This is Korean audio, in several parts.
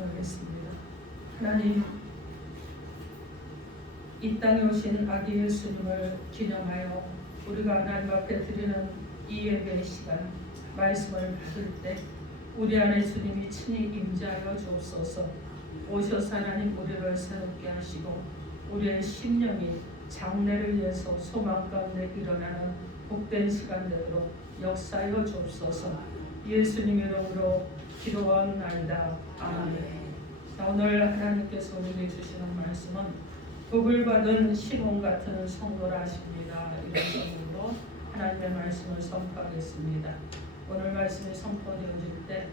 기도하겠습니다. 하나님, 이 땅에 오신 아기 예수님을 기념하여 우리가 하나님 앞에 드리는 이 예배의 시간, 말씀을 받을 때 우리 안에 주님이 친히 임재하여 주옵소서. 오셔서 하나님 우리를 새롭게 하시고 우리의 심령이 장래를 위해서 소망 가운데 일어나는 복된 시간 되도록 역사하여 주옵소서. 예수님 이름으로 기도하옵나이다. 아멘. 자, 오늘 하나님께서 우리에게 주시는 말씀은 복을 받은 시몬 같은 성도라 하십니다. 이런 제목으로 하나님의 말씀을 선포하겠습니다. 오늘 말씀이 선포되어질 때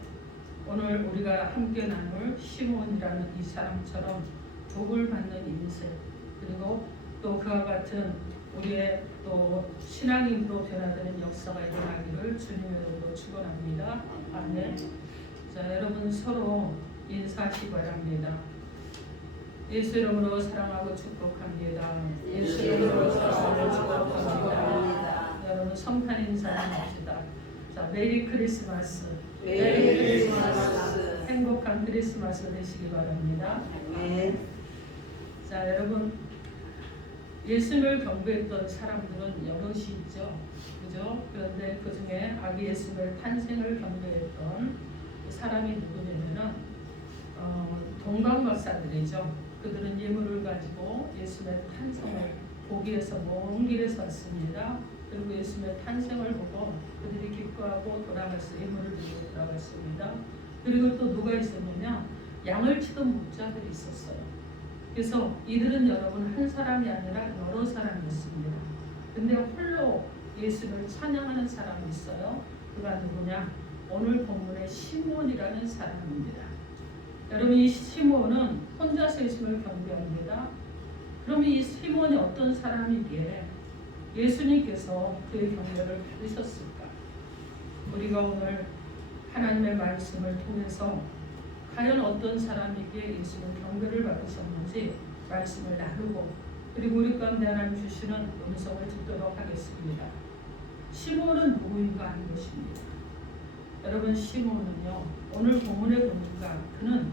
오늘 우리가 함께 나눌 시몬이라는 이 사람처럼 복을 받는 인생, 그리고 또 그와 같은 우리의 또 신앙인으로 변화되는 역사가 일어나기를 주님의 이름으로 축원합니다. 아멘. 자, 여러분 서로 인사하시기 바랍니다. 예수 이름으로 사랑하고 축복합니다. 예수 이름으로 사랑하고 축복합니다. 여러분 성탄 인사합시다. 자, 메리 크리스마스. 메리 크리스마스. 행복한 크리스마스 되시기 바랍니다. 아멘. 자, 여러분 예수님을 경배했던 사람들은 여럿이 있죠. 그죠? 그런데 그 중에 아기 예수님의 탄생을 경배했던 사람이 누구냐면은 동방박사들이죠. 그들은 예물을 가지고 예수님의 탄생을 보기 위해서 먼 길에서 왔습니다. 그리고 예수님의 탄생을 보고 그들이 기뻐하고 돌아가서 예물을 들고 돌아갔습니다. 그리고 또 누가 있었느냐? 양을 치던 목자들이 있었어요. 그래서 이들은 여러분 한 사람이 아니라 여러 사람이었습니다. 근데 홀로 예수를 찬양하는 사람이 있어요. 그가 누구냐? 오늘 본문의 시몬이라는 사람입니다. 여러분 이 시몬은 혼자서 예수님을 경배합니다. 그럼 이 시몬이 어떤 사람이기에 예수님께서 그의 경배를 받으셨을까? 우리가 오늘 하나님의 말씀을 통해서 과연 어떤 사람에게 예수는 경배를 받으셨는지 말씀을 나누고 그리고 우리 가운데 하나님 주시는 음성을 듣도록 하겠습니다. 시몬은 누구인가 하는 것입니다. 여러분 시몬은요, 오늘 본문에 보니까 그는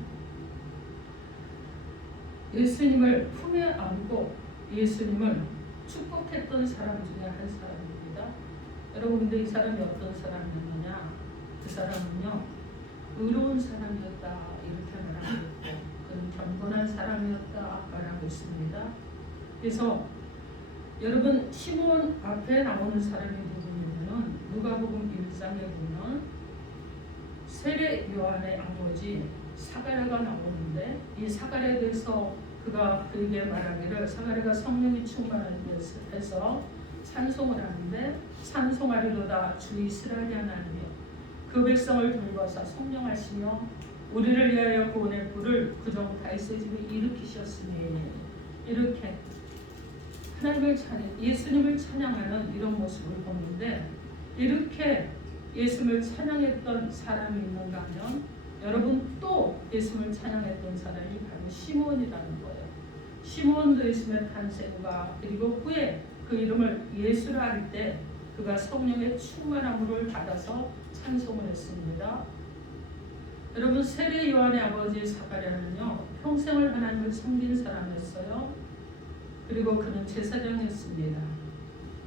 예수님을 품에 안고 예수님을 축복했던 사람 중에 한 사람입니다. 여러분 근데 이 사람이 어떤 사람이었느냐? 그 사람은요, 의로운 사람이었다 이렇게 말하고 있고 그는 경건한 사람이었다 말하고 있습니다. 그래서 여러분 시몬 앞에 나오는 사람이 누구냐면은 누가복음 1장에 보면 세례 요한의 아버지 사가랴가 나오는데 이 사가랴에 대해서 그가 그에게 말하기를 사가랴가 성령이 충만해서 찬송을 하는데 찬송하리로다 주 이스라엘의 하나님이여 그 백성을 돌보사 성령하시며 우리를 위하여 구원의 불을 그종 다윗의 집에 일으키셨으니 이렇게 하나님을 찬양, 예수님을 찬양하는 이런 모습을 보는데 이렇게 예수님을 찬양했던 사람이 있는가 하면 여러분 또 예수님을 찬양했던 사람이 바로 시몬이라는 거예요. 시몬도 예수님의 탄생과 그리고 후에 그 이름을 예수라 할 때 그가 성령의 충만함을 받아서 찬송을 했습니다. 여러분 세례 요한의 아버지 사가랴는요 평생을 하나님을 섬긴 사람이었어요. 그리고 그는 제사장이었습니다.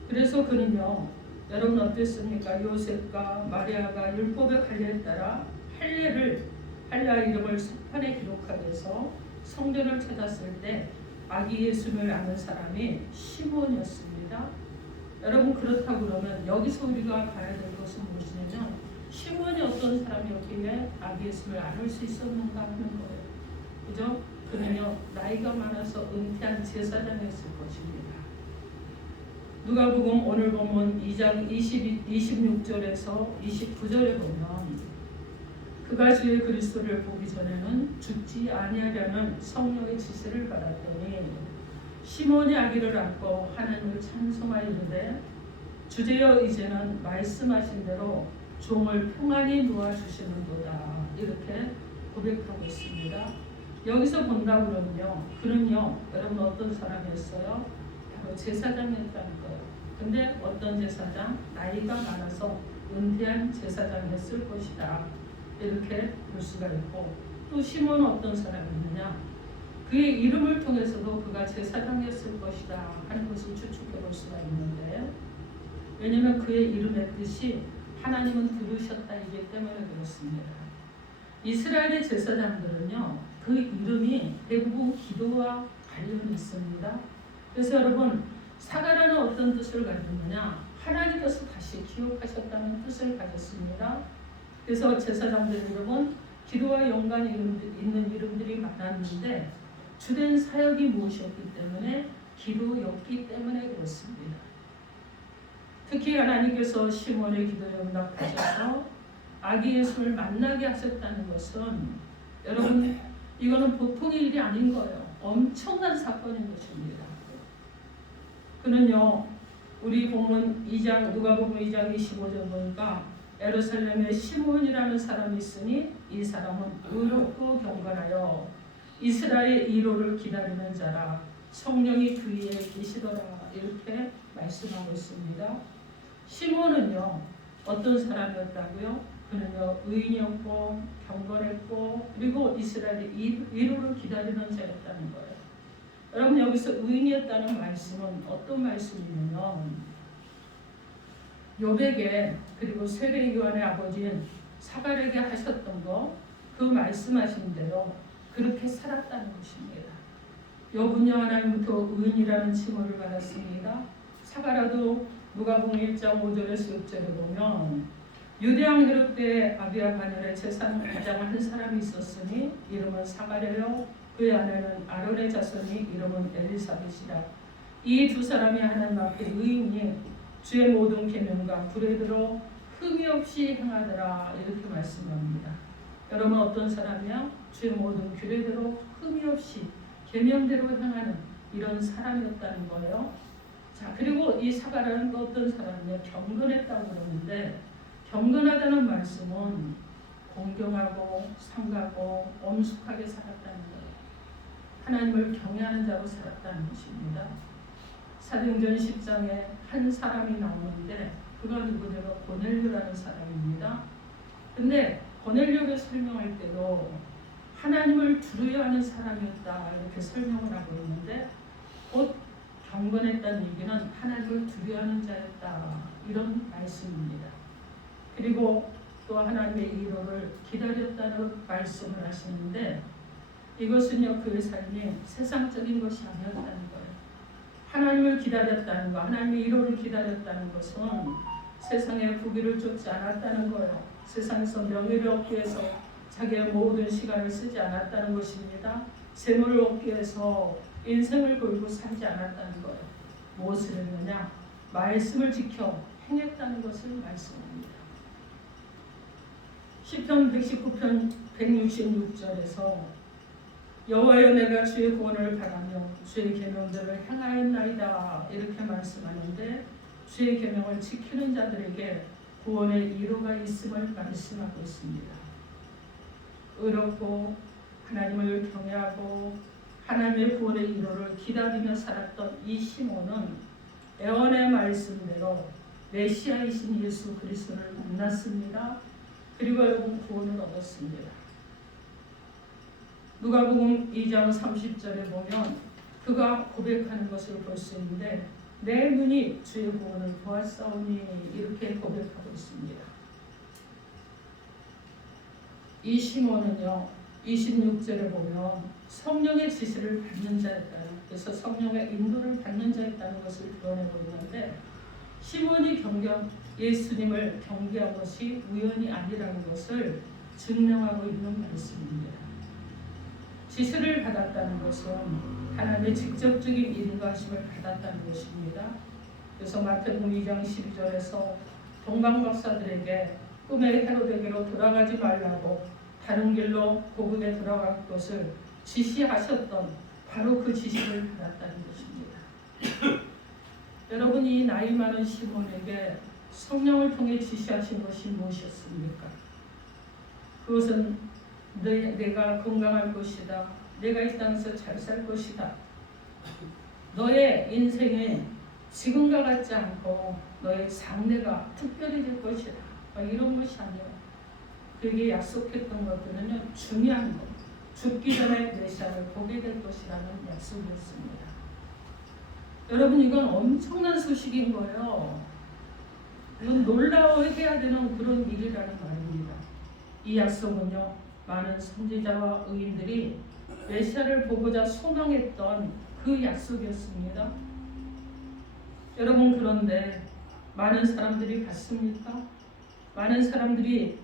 그래서 그는요 여러분 어땠습니까? 요셉과 마리아가 율법의 관례에 따라 할례 이름을 석판에 기록하기 위해서 성전을 찾았을 때 아기 예수님을 아는 사람이 시몬이었습니다. 여러분 그렇다고 그러면 여기서 우리가 봐야 될 것은 무엇이냐면 시몬이 어떤 사람이었기에 아기 예수님을 안을 수 있었는가 하는 거예요. 그죠? 그는요 나이가 많아서 은퇴한 제사장이었을 것입니다. 누가복음 오늘 보면 2장 26절에서 29절에 보면 그가 주의 그리스도를 보기 전에는 죽지 아니하려는 성령의 지시를 받았더니 시몬이 아기를 안고 하나님을 찬송하여 이르되 주제여 이제는 말씀하신 대로 종을 평안히 놓아주시는도다 이렇게 고백하고 있습니다. 여기서 본다 그러면요 그는요 여러분 어떤 사람이었어요? 바로 제사장이었다는 거예요. 근데 어떤 제사장? 나이가 많아서 은퇴한 제사장이었을 것이다 이렇게 볼 수가 있고 또 시몬은 어떤 사람이었느냐? 그의 이름을 통해서도 그가 제사장이었을 것이다 하는 것을 추측해 볼 수가 있는데, 왜냐하면 그의 이름의 뜻이 하나님은 들으셨다이기 때문에 그렇습니다. 이스라엘의 제사장들은요, 그 이름이 대부분 기도와 관련이 있습니다. 그래서 여러분, 사가라는 어떤 뜻을 가졌느냐? 하나님께서 다시 기억하셨다는 뜻을 가졌습니다. 그래서 제사장들 이름은 기도와 연관이 있는 이름들이 많았는데, 주된 사역이 무엇이었기 때문에 기도였기 때문에 그렇습니다. 특히 하나님께서 시몬의 기도에 응답하셔서 아기 예수를 만나게 하셨다는 것은, 여러분, 이거는 보통의 일이 아닌 거예요. 엄청난 사건인 것입니다. 그는요, 우리 본문 2장, 누가복음 2장 25절 보니까 예루살렘에 시몬이라는 사람이 있으니 이 사람은 의롭고 경건하여 이스라엘의 이로를 기다리는 자라, 성령이 그 위에 계시더라, 이렇게 말씀하고 있습니다. 시몬은요, 어떤 사람이었다고요? 그는요, 의인이었고 경건했고 그리고 이스라엘의 이로를 기다리는 자였다는 거예요. 여러분, 여기서 의인이었다는 말씀은 어떤 말씀이냐면, 요백에 그리고 세례 요한의 아버지인 사가랴에게 하셨던 거, 그 말씀하신 대로 그렇게 살았다는 것입니다. 요분요, 하나님부터 의인이라는 칭호를 받았습니다. 사가랴도 누가복음 1장 5절에서 6절에 보면, 유대왕 헤롯 때 아비야 가년에 제사장 한 사람이 있었으니 이름은 사가랴요, 그의 아내는 아론의 자손이 이름은 엘리사벳이라. 이 두 사람이 하나님 앞에 의인이 주의 모든 계명과 규례대로 흠이 없이 행하더라, 이렇게 말씀합니다. 여러분, 어떤 사람이야? 주의 모든 규례대로 흠이 없이 계명대로 행하는 이런 사람이었다는 거예요. 자, 그리고 이 사가랴는 또 어떤 사람이냐? 경건했다고 그러는데, 경건하다는 말씀은 공경하고 상가고 엄숙하게 살았다는 거예요. 하나님을 경외하는 자로 살았다는 것입니다. 사도행전 10장에 한 사람이 나오는데, 그가 누구냐면 고넬료라는 사람입니다. 근데 고넬료를 설명할 때도 하나님을 두려워하는 사람이었다, 이렇게 설명을 하고 있는데, 곧 경건했다는 얘기는 하나님을 두려워하는 자였다, 이런 말씀입니다. 그리고 또 하나님의 이로를 기다렸다는 말씀을 하시는데, 이것은요, 그의 삶이 세상적인 것이 아니었다는 거예요. 하나님을 기다렸다는 거, 하나님의 이로를 기다렸다는 것은 세상의 부귀를 쫓지 않았다는 거예요. 세상에서 명예를 얻기 위해서 자기의 모든 시간을 쓰지 않았다는 것입니다. 재물을 얻기 위해서 인생을 걸고 살지 않았다는 거예요. 무엇을 했느냐? 말씀을 지켜 행했다는 것을 말씀합니다. 시편 119편 166절에서 여호와여, 내가 주의 구원을 바라며 주의 계명들을 행하였나이다, 이렇게 말씀하는데, 주의 계명을 지키는 자들에게 구원의 이로가 있음을 말씀하고 있습니다. 의롭고 하나님을 경외하고 하나님의 구원의 이로를 기다리며 살았던 이 시몬은 예언의 말씀대로 메시아이신 예수 그리스도를 만났습니다. 그리고 여러분, 구원을 얻었습니다. 누가복음 2장 30절에 보면 그가 고백하는 것을 볼 수 있는데, 내 눈이 주의 구원을 보았사오니, 이렇게 고백하고 있습니다. 이 시몬은요, 26절에 보면 성령의 지시를 받는 자였다, 그래서 성령의 인도를 받는 자였다는 것을 드러내고 있는데, 시몬이 예수님을 경계한 것이 우연이 아니라는 것을 증명하고 있는 말씀입니다. 지시를 받았다는 것은 하나님의 직접적인 인도하심을 받았다는 것입니다. 그래서 마태복음 2장 12절에서 동방박사들에게 꿈의 헤로데게로 돌아가지 말라고 다른 길로 고국에 돌아갈 것을 지시하셨던 바로 그 지시를 받았다는 것입니다. 여러분이 나이 많은 시몬에게 성령을 통해 지시하신 것이 무엇이었습니까? 그것은 내가 건강할 것이다, 내가 이 땅에서 잘 살 것이다, 너의 인생에 지금과 같지 않고 너의 장래가 특별해질 것이다, 이런 것이 아니에요. 그에게 약속했던 것들은요, 중요한 것, 죽기 전에 메시아를 보게 될 것이라는 약속이었습니다. 여러분, 이건 엄청난 소식인 거예요. 이건 놀라워해야 되는 그런 일이라는 말입니다. 이 약속은요, 많은 선지자와 의인들이 메시아를 보고자 소망했던 그 약속이었습니다. 여러분, 그런데 많은 사람들이 봤습니까? 많은 사람들이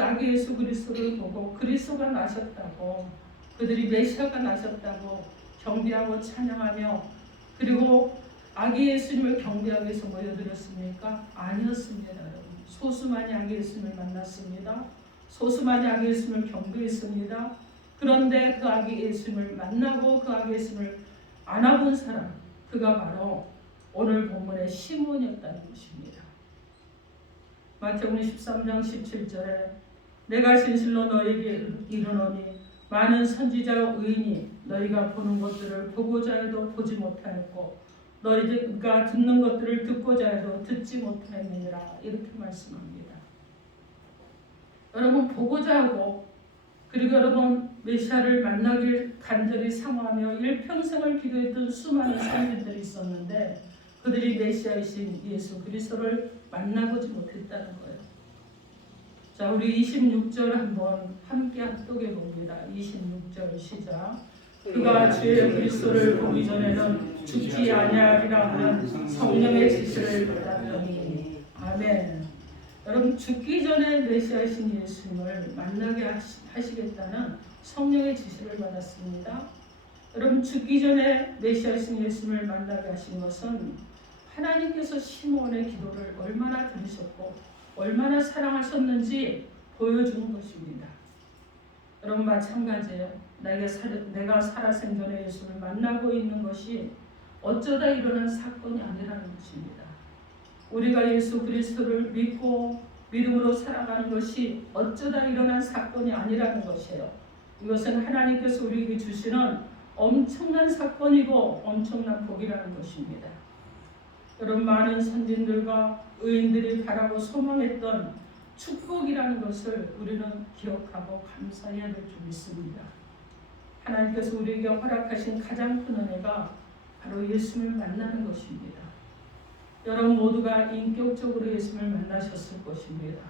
아기 예수 그리스도를 보고 그리스도가 나셨다고, 그들이 메시아가 나셨다고 경배하고 찬양하며, 그리고 아기 예수님을 경배하기 위해서 모여들었습니까? 아니었습니다. 여러분, 소수만이 아기 예수님을 만났습니다. 소수만이 아기 예수님을 경배했습니다. 그런데 그 아기 예수님을 만나고 그 아기 예수님을 안아본 사람, 그가 바로 오늘 본문의 시몬이었다는 것입니다. 마태복음 13장 17절에 내가 진실로 너에게 이르노니 많은 선지자와 의인이 너희가 보는 것들을 보고자 해도 보지 못하였고 너희가 듣는 것들을 듣고자 해도 듣지 못하였느니라, 이렇게 말씀합니다. 여러분, 보고자 하고, 그리고 여러분 메시아를 만나길 간절히 사모하며 일평생을 기도했던 수많은 선지자들이 있었는데 그들이 메시아이신 예수 그리스도를 만나보지 못했다는 거예요. 자, 우리 26절 한번 함께 합독해 봅니다. 26절 시작. 그가 주의 그리스도를 보기 전에는 죽지 아니하리라 하는 성령의 지시를 받았더니. 아멘. 여러분, 죽기 전에 메시아이신 예수님을 만나게 하시겠다는 성령의 지시를 받았습니다. 여러분, 죽기 전에 메시아이신 예수님을 만나게 하신 것은 하나님께서 시몬의 기도를 얼마나 들으셨고 얼마나 사랑하셨는지 보여주는 것입니다. 여러분, 마찬가지예요. 내가 살아생전에 예수를 만나고 있는 것이 어쩌다 일어난 사건이 아니라는 것입니다. 우리가 예수 그리스도를 믿고 믿음으로 살아가는 것이 어쩌다 일어난 사건이 아니라는 것이에요. 이것은 하나님께서 우리에게 주시는 엄청난 사건이고 엄청난 복이라는 것입니다. 여러분, 많은 선진들과 의인들이 바라고 소망했던 축복이라는 것을 우리는 기억하고 감사해야 될 줄 믿습니다. 하나님께서 우리에게 허락하신 가장 큰 은혜가 바로 예수님을 만나는 것입니다. 여러분 모두가 인격적으로 예수님을 만나셨을 것입니다.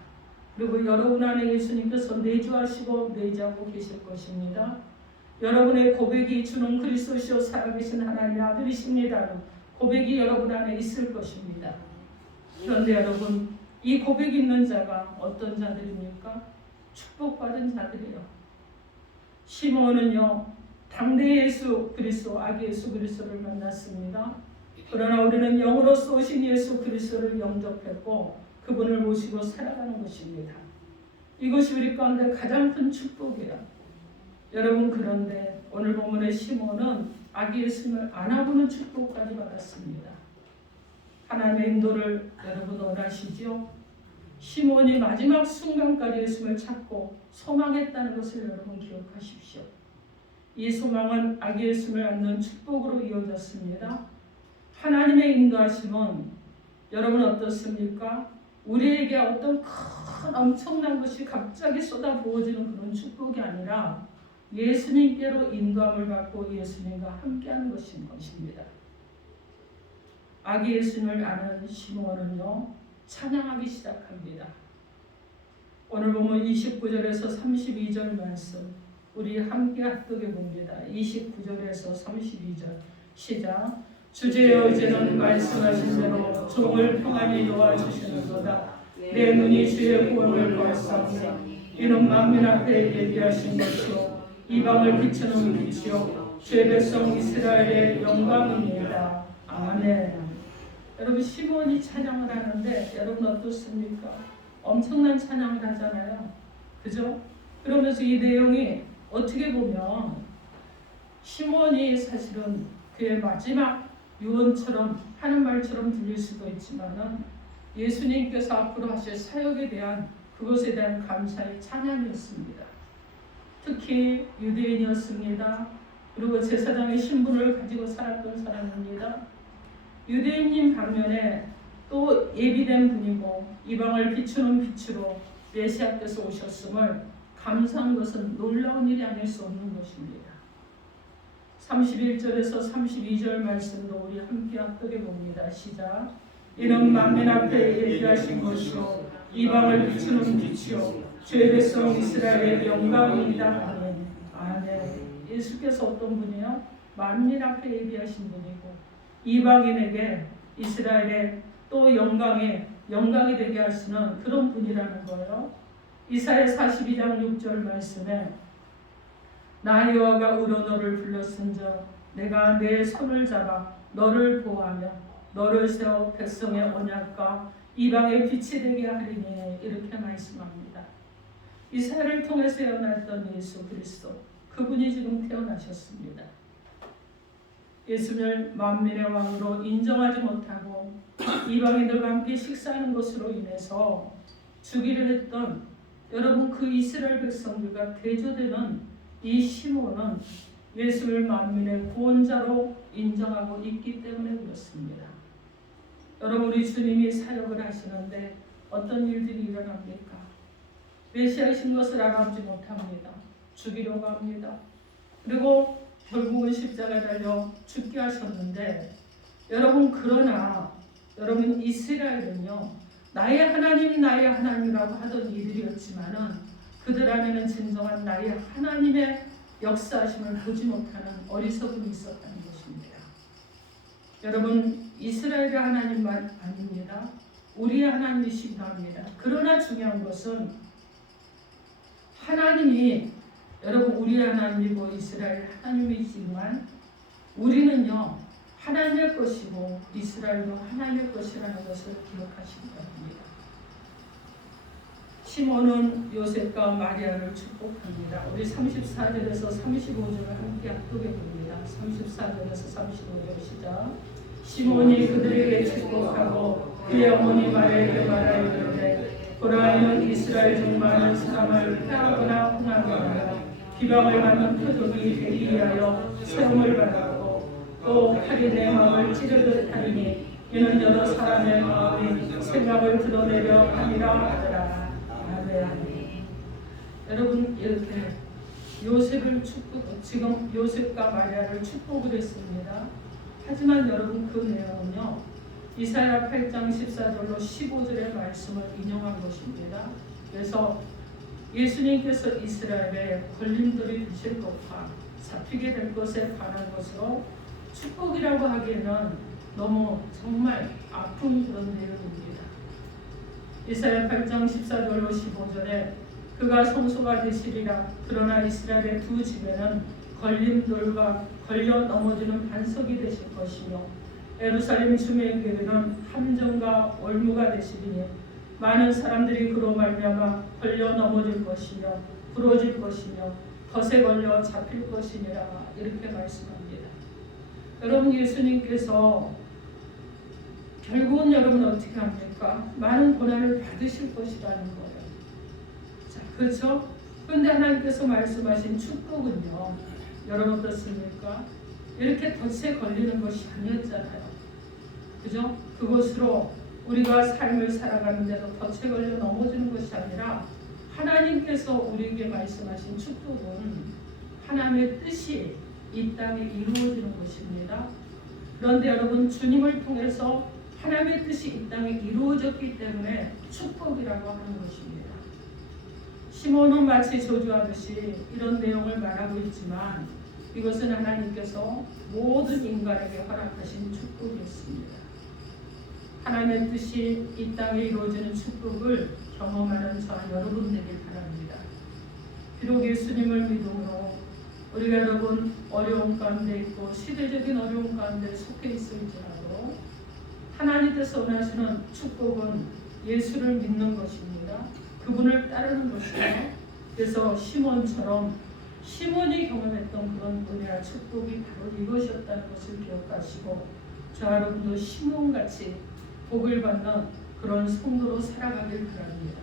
그리고 여러분 안에 예수님께서 내주하시고 내주하고 계실 것입니다. 여러분의 고백이 주는 그리스도시요 살아계신 하나님의 아들이십니다. 고백이 여러분 안에 있을 것입니다. 그런데 여러분, 이 고백 있는 자가 어떤 자들입니까? 축복받은 자들이에요. 시몬은요, 당대 예수 그리스도, 아기 예수 그리스도를 만났습니다. 그러나 우리는 영으로서 오신 예수 그리스도를 영접했고 그분을 모시고 살아가는 것입니다. 이것이 우리 가운데 가장 큰 축복이에요. 여러분, 그런데 오늘 본문의 시몬은 아기 예수님을 안아보는 축복까지 받았습니다. 하나님의 인도를 여러분 원하시죠? 시몬이 마지막 순간까지 예수님을 찾고 소망했다는 것을 여러분 기억하십시오. 이 소망은 아기 예수님을 안는 축복으로 이어졌습니다. 하나님의 인도하심은 여러분 어떻습니까? 우리에게 어떤 큰 엄청난 것이 갑자기 쏟아부어지는 그런 축복이 아니라 예수님께로 인도함을 받고 예수님과 함께하는 것입니다. 아기 예수님을 아는 시몬은요, 찬양하기 시작합니다. 오늘 보면 29절에서 32절 말씀 우리 함께 합독해 봅니다. 29절에서 32절 시작. 주제여 이제는 말씀하신 대로 종을 평안히 놓아주시는도다. 내 눈이 주의 구원을 보았사오니 이는 만민 앞에 예비하신 것이요 이방을 비추는 빛이요 주의 백성 이스라엘의 영광입니다. 아멘. 여러분, 시몬이 찬양을 하는데 여러분 어떻습니까? 엄청난 찬양을 하잖아요. 그죠? 그러면서 이 내용이 어떻게 보면 시몬이 사실은 그의 마지막 유언처럼 하는 말처럼 들릴 수도 있지만은 예수님께서 앞으로 하실 사역에 대한 그것에 대한 감사의 찬양이었습니다. 특히 유대인이었습니다. 그리고 제사장의 신분을 가지고 살았던 사람입니다. 유대인인 반면에 또 예비된 분이고 이방을 비추는 빛으로 메시아께서 오셨음을 감사한 것은 놀라운 일이 아닐 수 없는 것입니다. 31절에서 32절 말씀도 우리 함께 합독해 봅니다. 시작. 이는 만민 앞에 예비하신 것이요 이방을 비추는 빛이요 주의 백성 이스라엘의 영광이다. 아멘. 아멘. 예수께서 어떤 분이요? 만민 앞에 예비하신 분이고 이방인에게 이스라엘의 또 영광이 되게 하시는 그런 분이라는 거예요. 이사야 42장 6절 말씀에 나 여호와가 우러 너를 불렀은즉 내가 내 손을 잡아 너를 보호하며 너를 세워 백성의 언약과 이방의 빛이 되게 하리니 이렇게 말씀합니다. 이사야를 통해서 태어났던 예수 그리스도 그분이 지금 태어나셨습니다. 예수를 만민의 왕으로 인정하지 못하고 이방인들과 함께 식사하는 것으로 인해서 죽이려 했던 여러분 그 이스라엘 백성들과 대조되는 이 시몬은 예수를 만민의 구원자로 인정하고 있기 때문에 그렇습니다. 여러분 우리 주님이 사역을 하시는데 어떤 일들이 일어납니까? 메시아이신 것을 알아보지 못합니다. 죽이려고 합니다. 그리고 결국은 십자가에 달려 죽게 하셨는데 여러분 그러나 여러분 이스라엘은요 나의 하나님이라고 하던 이들이었지만은 그들 안에는 진정한 나의 하나님의 역사하심을 보지 못하는 어리석음이 있었다는 것입니다. 여러분 이스라엘의 하나님만 아닙니다. 우리의 하나님이시기도 합니다. 그러나 중요한 것은 하나님이 여러분 우리의 하나님이고 이스라엘 하나님이지만 우리는요 하나님의 것이고 이스라엘도 하나님의 것이라는 것을 기억하시기 바랍니다. 시몬은 요셉과 마리아를 축복합니다. 우리 34절에서 35절을 함께 합독해 봅니다. 34절에서 35절 시작. 시몬이 그들에게 축복하고 그의 어머니 마리아에게 말하였는데 보라에는 이스라엘 중 많은 사람을 폐하거나 흥하게 하여 비방을 받는 표적이 되기 위하여 세움을 받았고 또 칼이 내 마음을 찌르듯 하리니 이는 여러 사람의 마음이 생각을 드러내려 함이라 하더라. 아멘. 여러분 이렇게 지금 요셉과 마리아를 축복을 했습니다. 하지만 여러분 그 내용은요 이사야 8장 14절로 15절의 말씀을 인용한 것입니다. 그래서 예수님께서 이스라엘에 걸림돌이 되실 것과 잡히게 될 것에 관한 것으로 축복이라고 하기에는 너무 정말 아픈 그런 내용입니다. 이사야 8장 14절로 15절에 그가 성소가 되시리라. 그러나 이스라엘의 두 집에는 걸림돌과 걸려 넘어지는 반석이 되실 것이며 예루살렘 주민의 교회는 함정과 올무가 되시리니 많은 사람들이 그로 말미암아 걸려 넘어질 것이며 부러질 것이며 덫에 걸려 잡힐 것이니라. 이렇게 말씀합니다. 여러분 예수님께서 결국은 여러분 어떻게 합니까? 많은 고난을 받으실 것이라는 거예요. 자, 그렇죠? 그런데 하나님께서 말씀하신 축복은요 여러분 어떻습니까? 이렇게 덫에 걸리는 것이 아니었잖아요. 그죠? 그것으로 우리가 삶을 살아가는데도 덫에 걸려 넘어지는 것이 아니라 하나님께서 우리에게 말씀하신 축복은 하나님의 뜻이 이 땅에 이루어지는 것입니다. 그런데 여러분 주님을 통해서 하나님의 뜻이 이 땅에 이루어졌기 때문에 축복이라고 하는 것입니다. 시몬은 마치 저주하듯이 이런 내용을 말하고 있지만 이것은 하나님께서 모든 인간에게 허락하신 축복이었습니다. 하나님의 뜻이 이 땅에 이루어지는 축복을 경험하는 저와 여러분 되길 바랍니다. 비록 예수님을 믿음으로 우리가 여러분 어려움 가운데 있고 시대적인 어려움 가운데 속해 있을지라도 하나님께서 원하시는 축복은 예수를 믿는 것입니다. 그분을 따르는 것이에요. 그래서 시몬처럼 시몬이 경험했던 그런 은혜와 축복이 바로 이것이었다는 것을 기억하시고 저와 여러분도 시몬같이 복을 받는 그런 성도로 살아가길 바랍니다.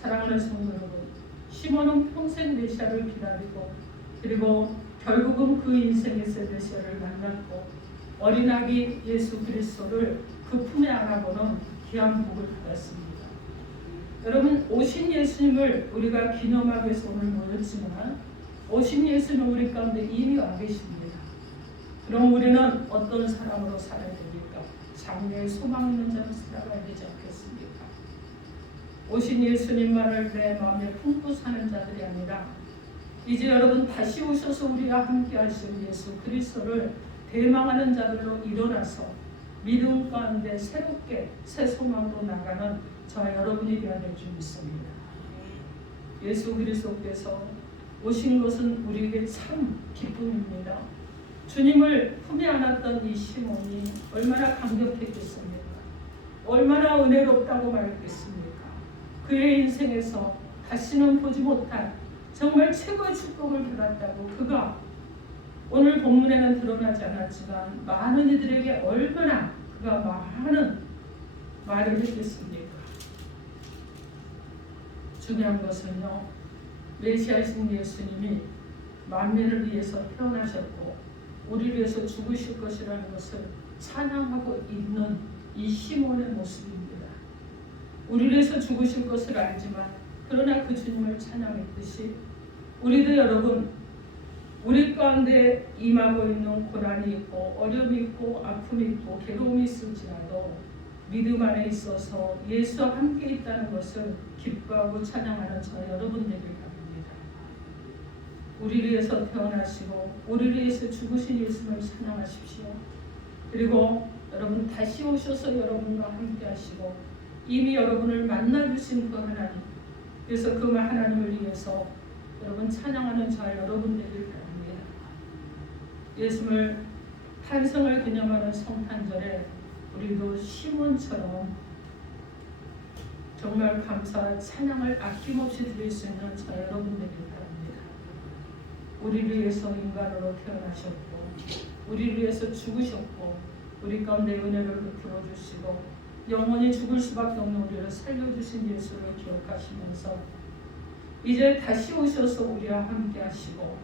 사랑하는 성도 여러분, 시몬은 평생 메시아를 기다리고 그리고 결국은 그 인생에서 메시아를 만났고 어린아기 예수 그리스도를 그 품에 안아보는 귀한 복을 받았습니다. 여러분, 오신 예수님을 우리가 기념하기 위해서 오늘 모였지만 오신 예수님은 우리 가운데 이미 와 계십니다. 그럼 우리는 어떤 사람으로 살아야 됩니까? 장래에 소망 있는 자로 살아가야 되지 않겠습니까? 오신 예수님만을 내 마음에 품고 사는 자들이 아니라 이제 여러분 다시 오셔서 우리와 함께 하실 예수 그리스도를 대망하는 자들로 일어나서 믿음 가운데 새롭게 새 소망으로 나가는 저와 여러분이 되어야 될 줄 믿습니다. 예수 그리스도께서 오신 것은 우리에게 참 기쁨입니다. 주님을 품에 안았던 이 시몬이 얼마나 감격했겠습니까? 얼마나 은혜롭다고 말했겠습니까? 그의 인생에서 다시는 보지 못한 정말 최고의 축복을 받았다고 그가 오늘 본문에는 드러나지 않았지만 많은 이들에게 얼마나 그가 많은 말을 했겠습니까? 중요한 것은요, 메시아이신 예수님이 만민을 위해서 태어나셨고 우리를 위해서 죽으실 것이라는 것을 찬양하고 있는 이 시몬의 모습입니다. 우리를 위해서 죽으실 것을 알지만 그러나 그 주님을 찬양했듯이 우리도 여러분 우리 가운데 임하고 있는 고난이 있고 어려움이 있고 아픔이 있고 괴로움이 있을지라도 믿음 안에 있어서 예수와 함께 있다는 것을 기뻐하고 찬양하는 저 여러분 되길 바랍니다. 우리를 위해서 태어나시고 우리를 위해서 죽으신 예수님을 찬양하십시오. 그리고 여러분 다시 오셔서 여러분과 함께 하시고 이미 여러분을 만나주신 그 하나님, 그래서 그 하나님을 위해서 여러분 찬양하는 저 여러분 되길 바랍니다. 예수님을 탄생을 기념하는 성탄절에 우리도 시몬처럼 정말 감사 찬양을 아낌없이 드릴 수 있는 저 여러분 되길 바랍니다. 우리를 위해서 인간으로 태어나셨고 우리를 위해서 죽으셨고 우리 가운데 은혜를 베풀어 주시고 영원히 죽을 수밖에 없는 우리를 살려주신 예수를 기억하시면서 이제 다시 오셔서 우리와 함께 하시고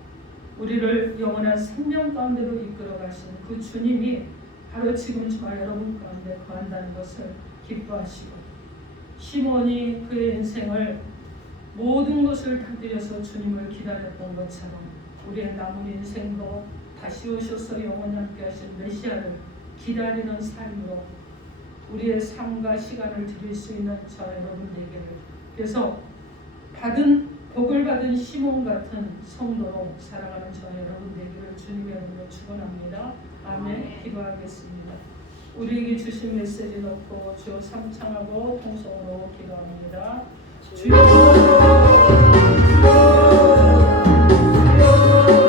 우리를 영원한 생명 가운데로 이끌어 가시는 그 주님이 바로 지금 저와 여러분 가운데 거한다는 것을 기뻐하시고 시몬이 그의 인생을 모든 것을 다 드려서 주님을 기다렸던 것처럼 우리의 남은 인생도 다시 오셔서 영원히 함께 하신 메시아를 기다리는 삶으로 우리의 삶과 시간을 드릴 수 있는 저와 여러분 되기를, 그래서 복을 받은 시몬 같은 성도로 살아가는 저와 여러분 되기를 주님의 이름으로 축원합니다. 아멘. 기도하겠습니다. 우리에게 주신 메시지 놓고 주여 삼창하고 통성으로 기도합니다. 주여